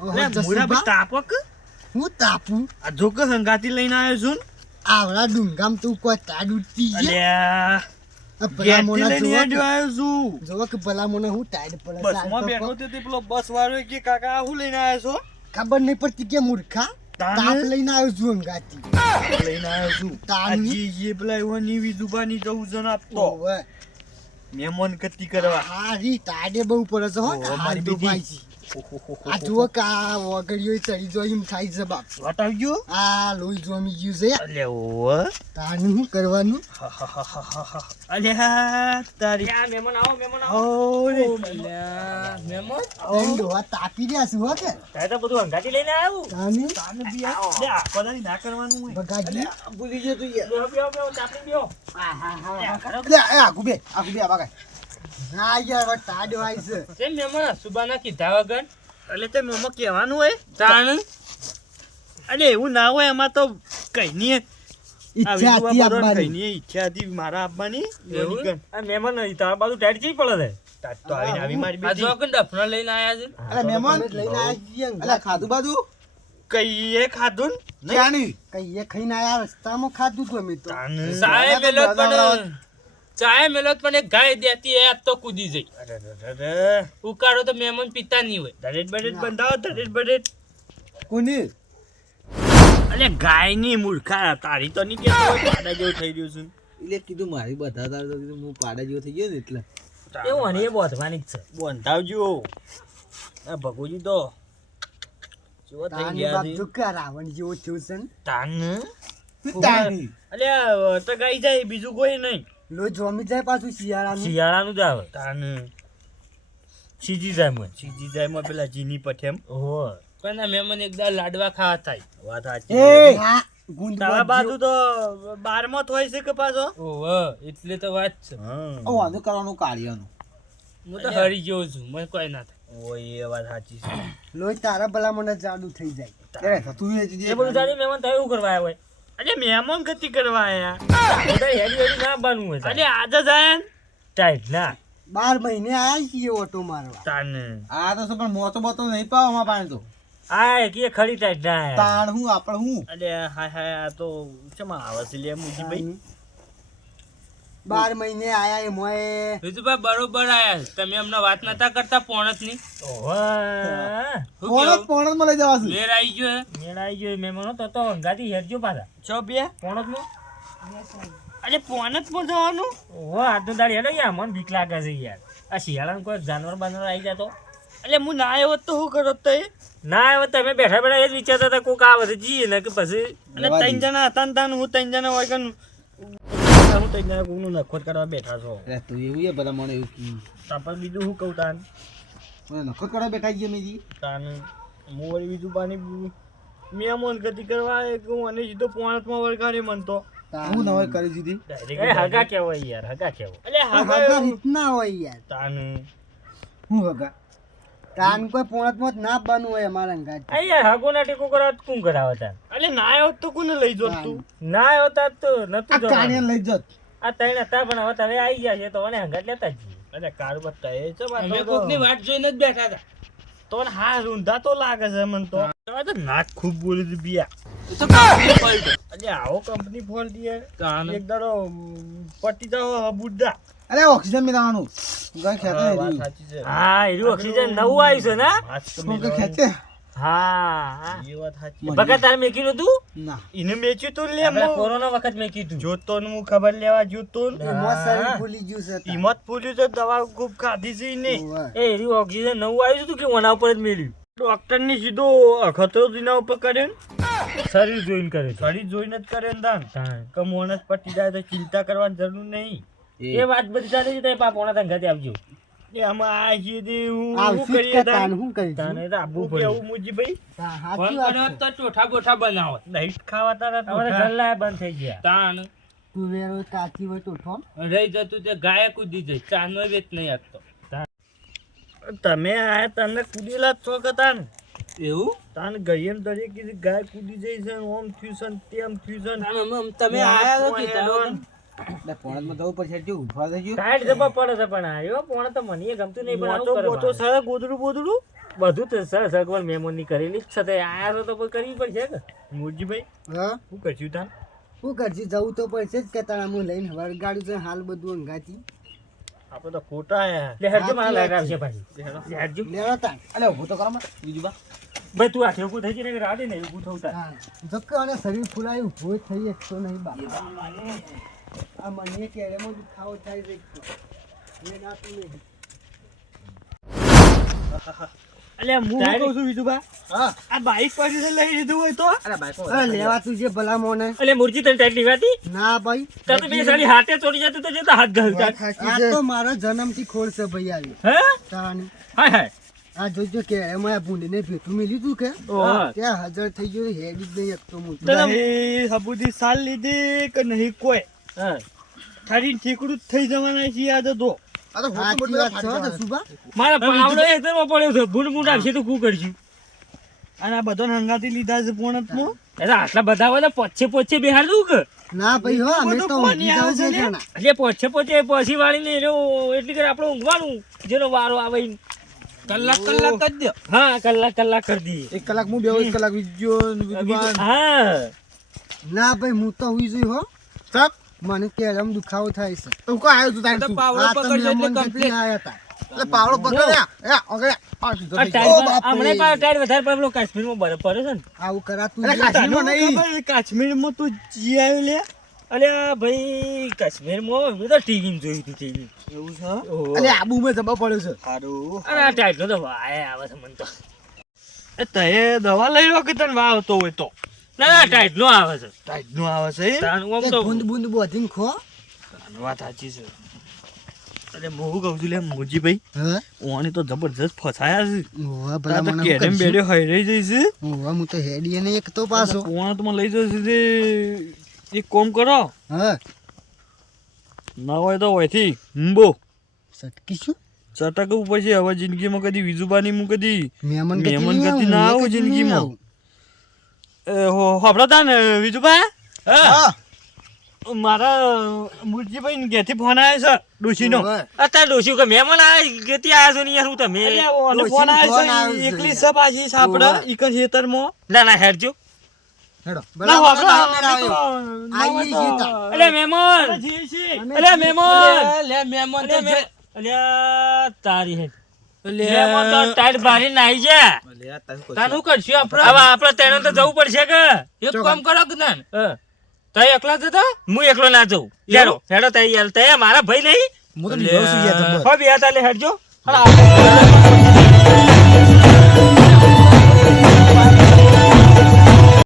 મુરા બી તાપક હું તાપું આ જો કે સંગાતી લઈને આવ્યો છું આવડા ડુંગામ તું કોઈ તાડ ઉઠતી છે અલ્યા ભલા મોના લઈને આવ્યો છું જોવો કે ભલા મોના હું ટાઈડ પડે બસમાં બેઠો તો તે પેલો બસ વાળો કે કાકા હું લઈને આવ્યો છો ખબર નહીં પડતી કે મૂર્ખા તાપ લઈને આવ્યો છું અંગાતી લઈને આવ્યો છું તાની જે પેલા એવાની વિધુબાની જવું જન આપતો ઓવે મહેમાન ગતિ કરવા હારી ટાડે બહુ પડે છે હો મારી દુભાઈ આ જુઓ કા વગડીઓ ચડી જો એમ થાય છે બાપ વટાવજો આ લોહી જોમી ગયું છે અલે ઓ તાનું શું કરવાનું અલ્યા તારી મહેમાન આવો ઓરે મહેમાન ડોહા તાપી રહ્યા છું હો કે તારે તો બધું હંગાતી લઈને આવ્યું તાને તાને બી લે આ કોદાની ના કરવાનું હોય બગાડી ભૂલી ગયો તું યાર બેહો ચાપડી બેહો લે આગુ બે આ બગાય ના યાર ટાડ વાય છે કેમ મહેમાન સુબાના કીધા વગર એટલે તે મમ્મા કહેવાનું હોય તાણ અલે એવું ના હોય એમાં તો કઈ નહીં ઈચ્છા હતી કઈ આપવાની નહીં ઈચ્છા હતી મારા આપવાની એવું આ મહેમાન તારા બાજુ ટાઈટ કેવી પડે તો આવીને આવી મારી આ જો કે ડફના લઈને આયા છે અરે મહેમાન લઈને આયા છીએ અરે ખાધું બાજુ કઈ એ ખાધું ને ક્યાંની કઈ એ ખાઈને આયા રસ્તામાં ખાધું તો અમે તો ચાય મેલોત પણ ચાય મેલોત પણ એક ગાય દેતી એ તો કૂદી જઈ અરે ઉકાળો તો મહેમાન પીતા નહીં હોય દરેટ બરેટ બંધાવો દરેટ બરેટ કોની અલે ગાયની મૂર્ખા તારી તો નહીં કેતો હોય પાડા જેવું થઈ રહ્યું છું એટલે કીધું મારી બધા તાર તો કીધું હું પાડા જેવો થઈ ગયો ને એટલે એવું અને એ બોધવાની જ છે બંધાવજો આ ભગુજી તો જેવો થઈ તાને ગયા બાપ છે દુકા રાવણ જેવો થયો છે ને તાન તાની અલે તો ગાઈ જાય બીજું કોઈ નહીં લો જોમી જાય પાછું શિયાળાનું શિયાળાનું જ આવે તાન સીજી જાય મને સીધી જાય પેલા જીની પઠેમ ઓહો પણ ના મહેમાન એકદમ લાડવા ખાવા થાય વાત એ સાચી હા ગુંદ તારા બાજુ તો 12માં હોય છે કે પાછો ઓહો એટલે તો વાત છે ઓ વાંધો કરવાનું કાર્યનું હું તો હરી ગયો છું મને કોઈ ના થાય ઓય એ વાત સાચી છે લોહી તારા ભલા મને જાડુ થઈ જાય અરે તું એ એ બધું જાણી મહેમાન થાય એવું કરવા આવ્યા અરે મહેમાન ગતિ કરવા આયા હોય બધા હેડી હેડી ના બનવું હોય અરે આજે જાય ને ટાઈટ ના 12 મહિને આયા છીએ ઓટો મારવા તાન આ તો શું પણ મોતો બોતો નહીં પાવ અમાર પાસે તો આ કે ખરી ટાઈટ ના આયા. તાણ હું આપણે હું અરે હાય હાય આ તો ચમા આવે છે લે મુજીભાઈ 12 મહિને આયા એ મોય વિજુભાઈ બરોબર આયા તમે અમને વાત નતા કરતા પોણત ની પોણત માં લઈ જવા છું લેર આવી ગયો મેળ આવી ગયો મહેમાનો તો હંગાથી હેરજો પાછા છો બે પોણત નું અરે પોનત પર જવાનું ઓહો આજનો દાડી હેડો યાર મને બીક લાગે છે યાર આ શિયાળામાં કોઈ જાનવર બાનવર આવી જતો અલે હું ના આવ્યો તો શું કરો તો ના હવે તમે બેઠા બેઠા એ જ વિચારતા હતા કોક આવે છે જઈએ ને કે પછી અને ત્રણ જણા હતા ને તાન હું 3 જણા હોય હું 3 જણા કોકનું નખોટ કરવા બેઠા છો અરે તું એવું એ બધા મને એવું કીધું તાપર બીજું શું કહું તાન મને નખો કરવા બેઠા ગયા મેજી તાન હું વળી બીજું પાણી મહેમાન ગતિ કરવા એક હું અને સીધો પોણતમાં વળગાડે મન તો હું નવાઈ કરી દીધી એ હગા કેવાય યાર હગા કેવાય અલે હાગા હા રીતના હોય યાર તાન હું હગા તાન કોઈ પોણતમાં જ ના બનવું હોય અમારા અંગાત આ યાર હગો ના ટેકો કરાવ કોણ કરાવે તાર અલે ના આવ્યો તો કોને લઈ જો તું ના આવ્યો તાર તો નતું આ કાણિયા જવાનું લઈ જત આ ત્રણ હતા પણ હવે તમે આવી ગયા છે તો મને હંગાત લેતા જ જઈએ અરે કાર બત્તા એ છે અમે કોકની વાટ જોઈને જ બેઠા હતા તો ને હા રૂંધા તો લાગે છે મન તો હવે તો નાક ખૂબ બોલી હતી બિયા તો કાપી પલટો અલે આવો કંપની ફોલ દીએ તાન એક દાડો પટી જાવ બુડ્ડા અરે ઓક્સિજન મેળવવાનું ગઈ ખેતે વાત રહી સાચી છે હા એનું ઓક્સિજન નવું આવ્યું છે ને માસ્ક શું કે મેળવવાનું. ખેંચે હા એ વાત સાચી ભગત તાર મેકી નતું ના એને મેચ્યું તું લે આપણે હું કોરોના વખત મેકી તું જોતો ને હું ખબર લેવા જોતો ને એમાં શરીર ફૂલી ગયું છે તાન. હિંમત પૂર્યું તો દવા ખૂબ ખાધી છે ને ઓવે. એ એનું ઓક્સિજન નવું આવ્યું હતું કે ઓના ઉપર જ મેળ્યું ડોક્ટર ની સીધો ખતરો દીના ઉપર કરે ને શરીર જોઈને કરે છે ઘડી જોઈને જ કરે ને દાન તાન. કે મોણસ પટી જાય તો ચિંતા કરવાની જરૂર નહીં એ વાત બધી ચાલે છે તો એ પાપોના ધંધાથી આવજો એ આમાં આ છે તે હું આવશું જ કરીએ કે દાન તાન શું કરીશું? તાને તો આપવું હું પડે કેવું મુજીભાઈ તા ફોન સાચી વાત કર્યો છે. તો ચોઠા બોઠા બનાવો નહીં ખાવા તારા હવે તો ગલ્લા બંધ થઈ ગયા તાન તુવેરો કાચી હોય તો ઠોમ. રહી જતું તે ગાય કૂદી જઈ ચાનો વેચ નહીં આપતો તમે આયા તને કૂદેલા જ છો કે તાન એવું તાન ગઈ ને દરેક કીધી ગાય કૂદી જઈ છે ઓમ થયું છે ને તેમ થયું છે ને તમે આયા નથી એટલે પોણતમાં જવું પડશે એટલે ઉઠવા થઈ ગયું ટાઈટ જબા પડે છે પણ આયો પણ તો મને ગમતું નહીં પણ મોટો આવું મોટો કરે સારા ગોદડું બોદડું બધું તો સગવડ મહેમાનની કરેલી જ છે તે આયા તો પછી કરવી પડશે કે મોરજીભાઈ હા શું કરશું તાન શું કરજી જવું તો પડશે જ કે તારા હું લઈને વળગાડું છે હાલ બધું અંગાથી આપણે તો ખોટા આયા લે હેડજો મારા લાઈટ આવશે પાછી લે હેડજો લેવા તાર અલે ઊભું તો કરો બીજું બા ભાઈ તું આખે ઊભું થઈ જઈને રાડે ને ઊભું થવું તાર હા જક્કે અને શરીર ફૂલાયું ઊભો થઈ એક તો નહીં બા આ મને કેરેમાં દુખાવો થાય છે એ ના તું નહીં અલ્યા હું તારી- કહું છું વિજુભા હા આ બાઈક પાછી લઈ લીધું હોય તો અરે બાઈકો અરે લેવા તું જે ભલા મોને એટલે મુરજી તને ટાઈટ લીવાતી ના ભાઈ તો બે સાડી હાથે ચોરી જતી તો જતા હાથ ઘલતા આ તો મારો જન્મથી ખોળ છે ભાઈ આવી હે તારાની હાય હાય આ જોજો કે એમાં આ ભૂંડીને ભેટું મેલ્યું તું કે ઓહો. ત્યાં હાજર થઈ ગયો હેડી જ નહીં એકતો હું નહીં સબૂતી સાલ લીધી કે નહીં કોઈ હા ખાલી ઠીકડું જ થઈ જવાના છીએ આ તો આ તો સાચી વાત છે હો જસુભા. મારા પાવડો એકદમ પડ્યો છે ભૂંડ મૂંડ આવશે તો શું કરશું અને આ બધા હંગાથી લીધા છે પૂર્ણતમાં એટલે આટલા બધા હોય તો પોચે બેહાર દઉં કે ના ભાઈ હો અમે બધું તો પાણી ઊંઘી આવે જાવ છે છે ને? જણા. એટલે પોચે પછી વાળીને એટલી કરી આપણે ઊંઘવાનું જેનો વારો આવે ઈ. કલાક જ દો હા કલાક કરી દઈએ 1 કલાક હું બેહું 1 કલાક વિડિયો હા ના ભાઈ હું તો હુઈ જોઈ હો સબ મને કેરમ દુખાવો થાય છે તું કો આવ્યો તું તાર તું પાવડો આ તો પકડજો એટલે મહેમાન complete. ગતિ આયા તા. એટલે પાવડો પકડ્યા એ ઓગળ્યા આ સીધો આ થઈ ગયો. ટાઈટ હમણાં પાછો ટાઈટ વધારે પેલો કાશ્મીરમાં બરફ પડે છે ને આવું કરાતું અરે નહીં. કાશ્મીરમાં નહીં. ખબર કાશ્મીરમાં તું જી આવ્યો લે અલ્યા ભાઈ કાશ્મીરમાં મેં તો ટીવી જોયું હતું ટીવી એવું છે અલે આબુમાં જબા પડ્યો છે સારું અરે આ ટાઈટ તો વાય આવે છે મને તો એ તે દવા લઈ લો કે તને વાવતો હોય તો ના ટાઈટ નો આવે છે ટાઈટ નું આવે છે તાણ આમ કે તો બૂંદ બૂંદ બોધીને ખો વાત સાચી છે અરે હું કહું છું લે મોજીભાઈ હે ઓણી તો જબરજસ્ત ફસાયા છે ઓવા ભલા મને કેરેમ હું બેડે હૈરાઈ જઈશ ઓવા હું તો હેડી ને એક તો પાછો પોણાતમાં લઈ જશે તે એક કોમ કરો હા ના હોય તો હોયથી બો સટકી શું ચટકવું પછી હવે જિંદગીમાં કદી વિજુબાની હું કદી મહેમાન મહેમાન નહીં ગતિ ના આવું, આવું મેં કદી જિંદગીમાં. નહીં હોબળો તા ને વિજુભાઈ હા મારા મુરજીભાઈ ઘેરથી ફોન આવ્યો છે ડોશીનો ઓવે. અત્યારે ડોસ્યું કે મહેમાન આ ગતિ આવ્યા છો ને યાર હું તમે અલ્યા, ઓનો ડોશીનો ફોન આવ્યો ફોન છે આવ્યો છે. એકલી છે પાછી સાપડા ઓવે. ઈકન ખેતરમાં ના હેડજો હેડો ના, ભલા હોબળો, મને અમે ના તો આવ્યો. ના હોય આઈએ તો છીએ તા. અલે મહેમાન જઈએ છીએ. અલે મહેમાન લે મહેમાન તો અલે અલ્યા તારી હે અલ્યા. મહેમાન તો ટાઈટ બારી નાઈ જા અલે આ તારું કોઈ તાનું કરશું આપણે હવે આપણે તેને તો જવું પડશે કે એક કામ કરો કે ના તય એકલા જતા હું એકલો ના જઉં હેડો હેડો તય યાર તય મારા ભાઈ નહીં હું તો નિભાવ છું યાર જબર. હો બે તાલે હેડજો